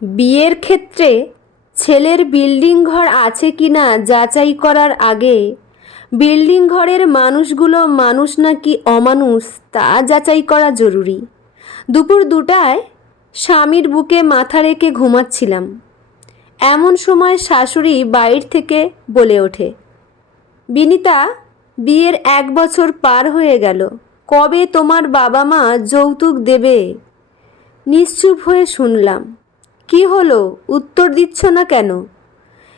বিয়ের ক্ষেত্রে ছেলের বিল্ডিং ঘর আছে কিনা যাচাই করার আগে বিল্ডিং ঘরের মানুষগুলো মানুষ নাকি অমানুষ তা যাচাই করা জরুরি। দুপুর 2টায় স্বামীর বুকে মাথা রেখে ঘুমাচ্ছিলাম। এমন সময় শাশুড়ি বাইর থেকে বলে ওঠে, বিনিতা, বিয়ের 1 বছর পার হয়ে গেল, কবে তোমার বাবা মা যৌতুক দেবে? নিশ্চুপ হয়ে শুনলাম। কি হলো, উত্তর দিচ্ছ না কেন?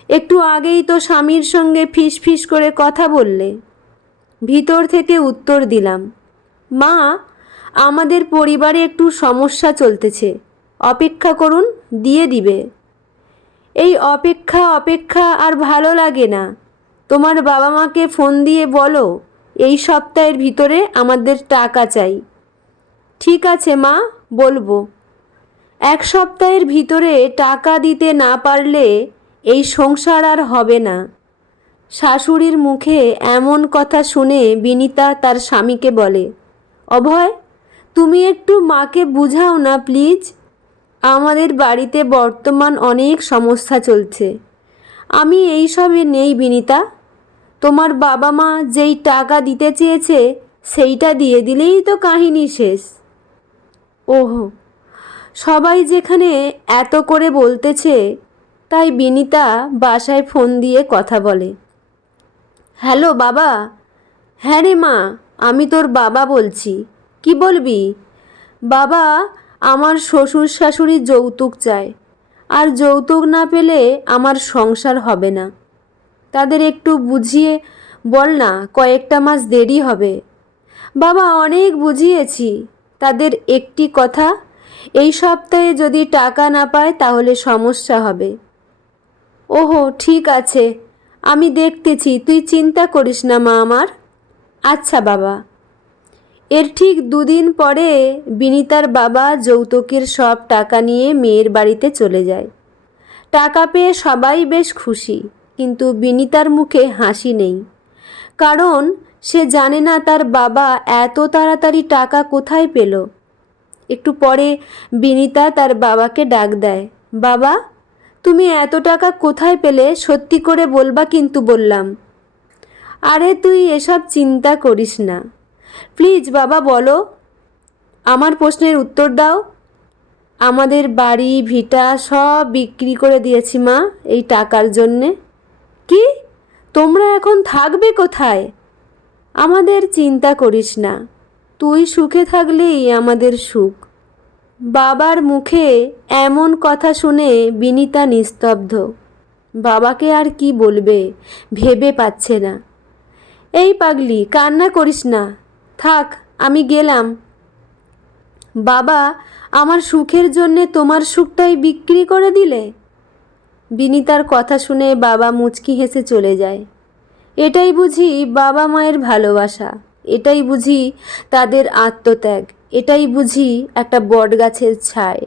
একটু আগেই তো স্বামীর সঙ্গে ফিস ফিস করে কথা বললে। ভিতর থেকে উত্তর দিলাম, মা, আমাদের পরিবারে একটু সমস্যা চলতেছে, অপেক্ষা করুন, দিয়ে দিবে। এই অপেক্ষা অপেক্ষা আর ভালো লাগে না। তোমার বাবা মাকে ফোন দিয়ে বলো এই সপ্তাহের ভিতরে আমাদের টাকা চাই। ঠিক আছে মা, বলবো। 1 সপ্তাহের ভিতরে টাকা দিতে না পারলে এই সংসার আর হবে না। শাশুড়ির মুখে এমন কথা শুনে বিনিতা তার স্বামীকে বলে, অভয়, তুমি একটু মাকে বুঝাও না প্লিজ। আমাদের বাড়িতে বর্তমান অনেক সমস্যা চলছে। আমি এইসবে নেই বিনিতা। তোমার বাবা মা যেই টাকা দিতে চেয়েছে সেইটা দিয়ে দিলেই তো কাহিনী শেষ। ওহো, সবাই যেখানে এত করে বলতেছে, তাই বিনিতা বাসায় ফোন দিয়ে কথা বলে। হ্যালো বাবা। হ্যাঁ রে মা, আমি তোর বাবা বলছি। কি বলবি? বাবা, আমার শ্বশুর শাশুড়ি যৌতুক চায়, আর যৌতুক না পেলে আমার সংসার হবে না। তাদের একটু বুঝিয়ে বল না, কয়েকটা মাস দেরি হবে। বাবা, অনেক বুঝিয়েছি, তাদের একটি কথা, এই সপ্তাহে যদি টাকা না পায় তাহলে সমস্যা হবে। ওহো, ঠিক আছে, আমি দেখতেছি, তুই চিন্তা করিস না মা আমার। আচ্ছা বাবা। এর ঠিক 2 দিন পরে বিনিতার বাবা যৌতুকের সব টাকা নিয়ে মেয়ের বাড়িতে চলে যায়। টাকা পেয়ে সবাই বেশ খুশি, কিন্তু বিনিতার মুখে হাসি নেই। কারণ সে জানে না তার বাবা এত তাড়াতাড়ি টাকা কোথায় পেল। একটু পরে বিনিতা তার বাবাকে ডাক দেয়, বাবা, তুমি এত টাকা কোথায় পেলে, সত্যি করে বলবা কিন্তু বললাম। আরে তুই এসব চিন্তা করিস না, প্লিজ বাবা বলো, আমার প্রশ্নের উত্তর দাও। আমাদের বাড়ি ভিটা সব বিক্রি করে দিয়েছি মা এই টাকার জন্যে। কি, তোমরা এখন থাকবে কোথায়? আমাদের চিন্তা করিস না, তুই সুখে থাকলেই আমাদের সুখ। বাবার মুখে এমন কথা শুনে বিনিতা নিস্তব্ধ। বাবাকে আর কি বলবে ভেবে পাচ্ছে না। এই পাগলি, কান্না করিস না, থাক, আমি গেলাম। বাবা, আমার সুখের জন্যে তোমার সুখটাই বিক্রি করে দিলে? বিনিতার কথা শুনে বাবা মুচকি হেসে চলে যায়। এটাই বুঝি বাবা মায়ের ভালোবাসা, এটাই বুঝি তাদের আত্মত্যাগ, এটাই বুঝি একটা বটগাছের ছায়।